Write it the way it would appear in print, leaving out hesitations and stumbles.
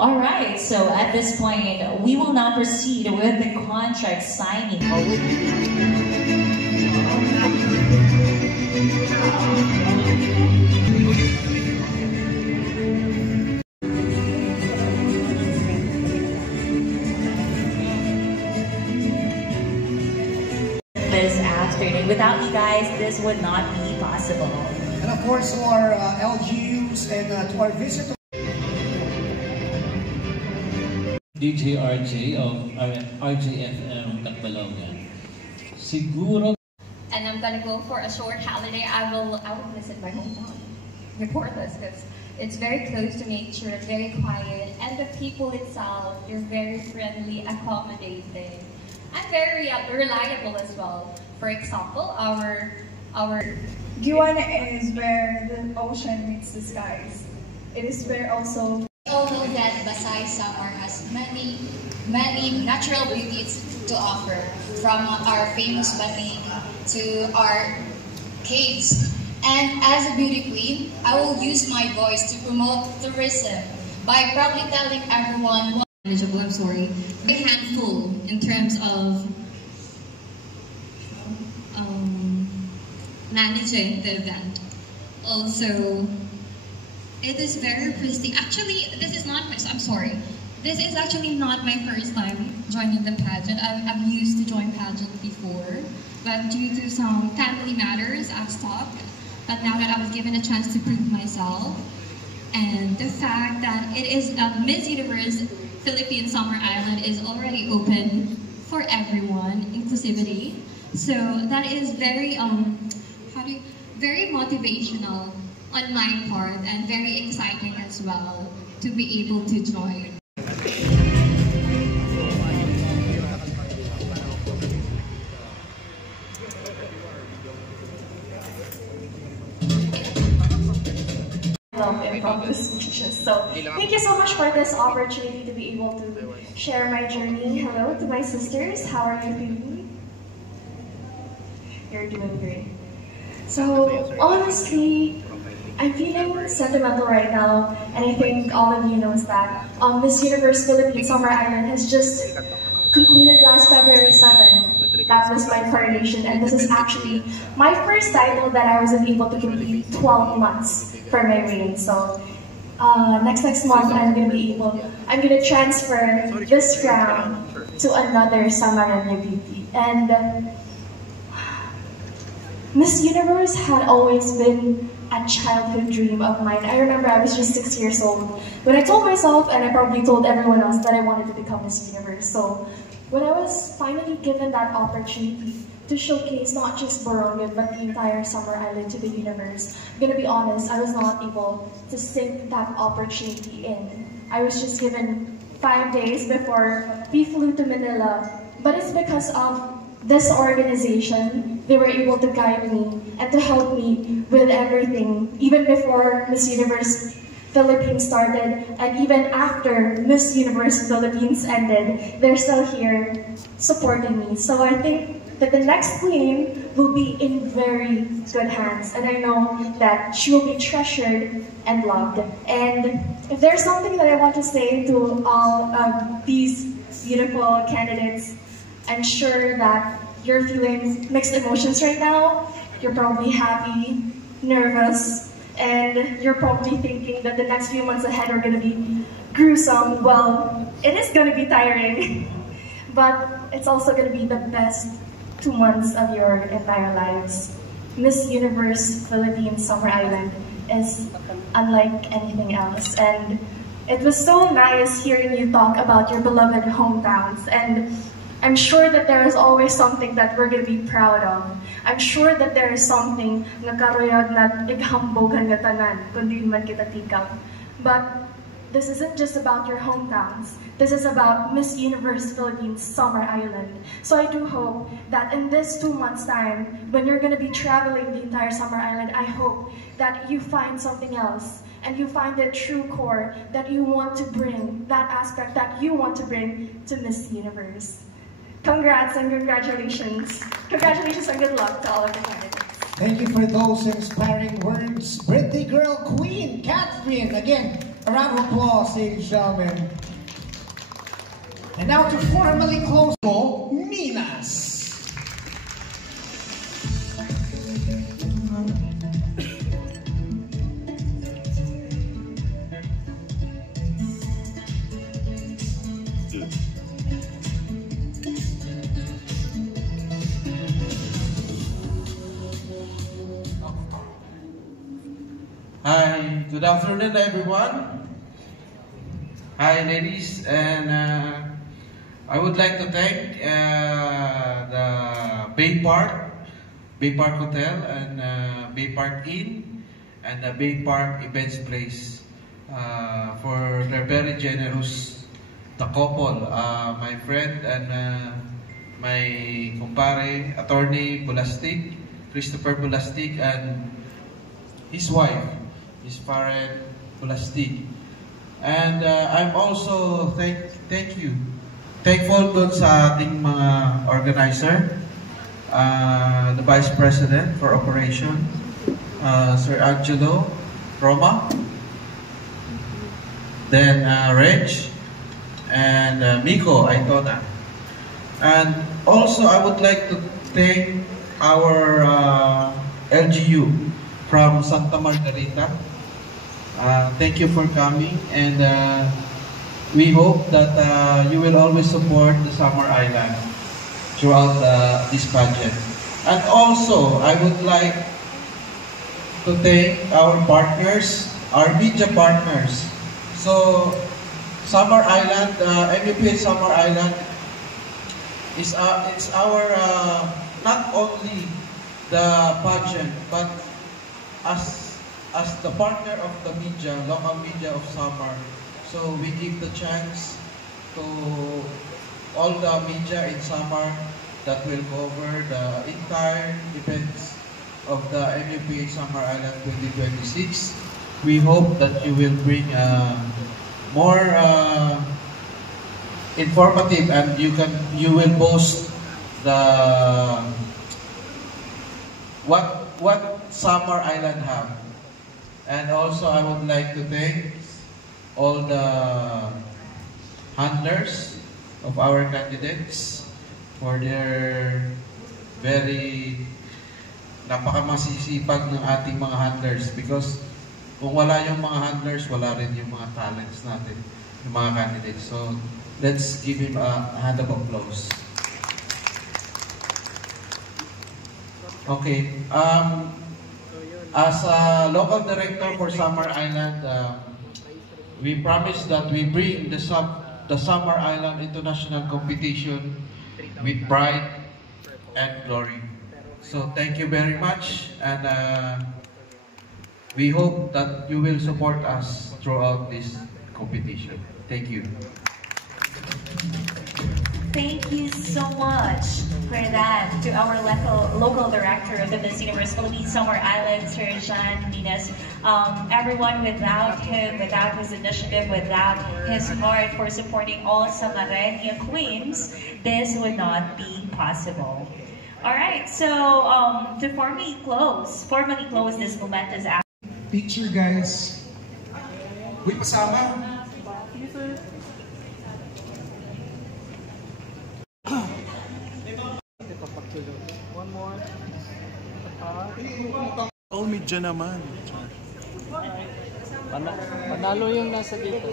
All right, so at this point, we will now proceed with the contract signing. This afternoon. Without you guys, this would not be possible. And of course, to our LGUs and to our visitors. DJ RJ of RJFM Tacloban. Siguro. And I'm gonna go for a short holiday. I will visit my hometown, Reportless, because it's very close to nature, very quiet, and the people itself is very friendly, accommodating, and very reliable as well. For example, our Guiana is where the ocean meets the skies. It is where also. We all know that Basay Samar has many natural beauties to offer, from our famous batik to our caves. And as a beauty queen, I will use my voice to promote tourism by probably telling everyone manageable, a handful in terms of managing the event. Also, it is very pristine. Actually, this is not my, I'm sorry. This is actually not my first time joining the pageant. I'm used to join pageant before, but due to some family matters, I've stopped. But now that I was given a chance to prove myself, and the fact that it is Miss Universe Philippines Summer Island is already open for everyone, inclusivity. So that is very very motivational on my part, and very exciting as well to be able to join. Love impromptu speeches. So thank you so much for this opportunity to be able to share my journey. Hello to my sisters. How are you feeling? You're doing great. So honestly, I'm feeling sentimental right now, and I think all of you knows that. Miss Universe Philippines Summer Island has just concluded last February 7. That was my coronation, and this is actually my first title that I wasn't able to complete 12 months for my reign. So next month I'm gonna transfer this crown to another Samaranya beauty. And Miss Universe had always been a childhood dream of mine. I remember I was just 6 years old when I told myself, and I probably told everyone else, that I wanted to become Miss Universe. So when I was finally given that opportunity to showcase not just Borongan but the entire Summer Island to the universe, I'm gonna be honest, I was not able to sink that opportunity in. I was just given 5 days before we flew to Manila, but it's because of this organization. They were able to guide me and to help me with everything, even before Miss Universe Philippines started, and even after Miss Universe Philippines ended, they're still here supporting me. So I think that the next queen will be in very good hands, and I know that she will be treasured and loved. And if there's something that I want to say to all of these beautiful candidates, I'm sure that you're feeling mixed emotions right now. You're probably happy, nervous, and you're probably thinking that the next few months ahead are going to be gruesome. Well, it is going to be tiring, but it's also going to be the best 2 months of your entire lives. Miss Universe Philippines Summer Island is unlike anything else, and it was so nice hearing you talk about your beloved hometowns, and I'm sure that there is always something that we're going to be proud of. I'm sure that there is something na karuyag na ighambogan nga tanan, kundi man kita tikap. But this isn't just about your hometowns. This is about Miss Universe Philippines Summer Island. So I do hope that in this 2 months' time, when you're going to be traveling the entire Summer Island, I hope that you find something else, and you find the true core that you want to bring, that aspect that you want to bring to Miss Universe. Congrats and congratulations. Congratulations and good luck to all of the candidates. Thank you for those inspiring words. Birthday girl, Queen Catherine. Again, A round of applause, ladies and gentlemen. And now to formally close, Minas. Hi, good afternoon everyone. Hi ladies, and I would like to thank the Bay Park Hotel and Bay Park Inn and the Bay Park Events Place for their very generous couple, my friend and my kumpare, attorney Bulastik, Christopher Bulastik, and his wife, Miss Farren Bulastik. And I'm also thankful dun sa ating mga organizer, the Vice President for Operation, Sir Angelo Roma, then Reg, and Miko Aitona. And also I would like to thank our LGU from Santa Margarita. Thank you for coming, and we hope that you will always support the Summer Island throughout this pageant. And also, I would like to thank our partners, our media partners. So, Summer Island, MUPH Summer Island is it's our not only the pageant, but as the partner of the media, local media of Samar. So we give the chance to all the media in Samar that will cover the entire events of the MUPH Summer Island 2026. We hope that you will bring more informative, and you will boast the what Samar Island have. And also, I would like to thank all the handlers of our candidates for their very napakamasisipag ng ating mga handlers, because kung wala yung mga handlers, wala rin yung mga talents natin, yung mga candidates. So, let's give him a hand of applause. Okay. As a local director for Summer Island, we promise that we bring the Summer Island International Competition with pride and glory. So thank you very much, and we hope that you will support us throughout this competition. Thank you. Thank you so much for that to our local director of the Miss Universe Philippines Summer Island, Sir John Minas. Everyone, without his initiative, without his heart for supporting all Samareña queens, this would not be possible. All right, so to formally close this momentous act. Picture, guys. Uy, pasama. One more. All media naman. Panalo yung nasa dito.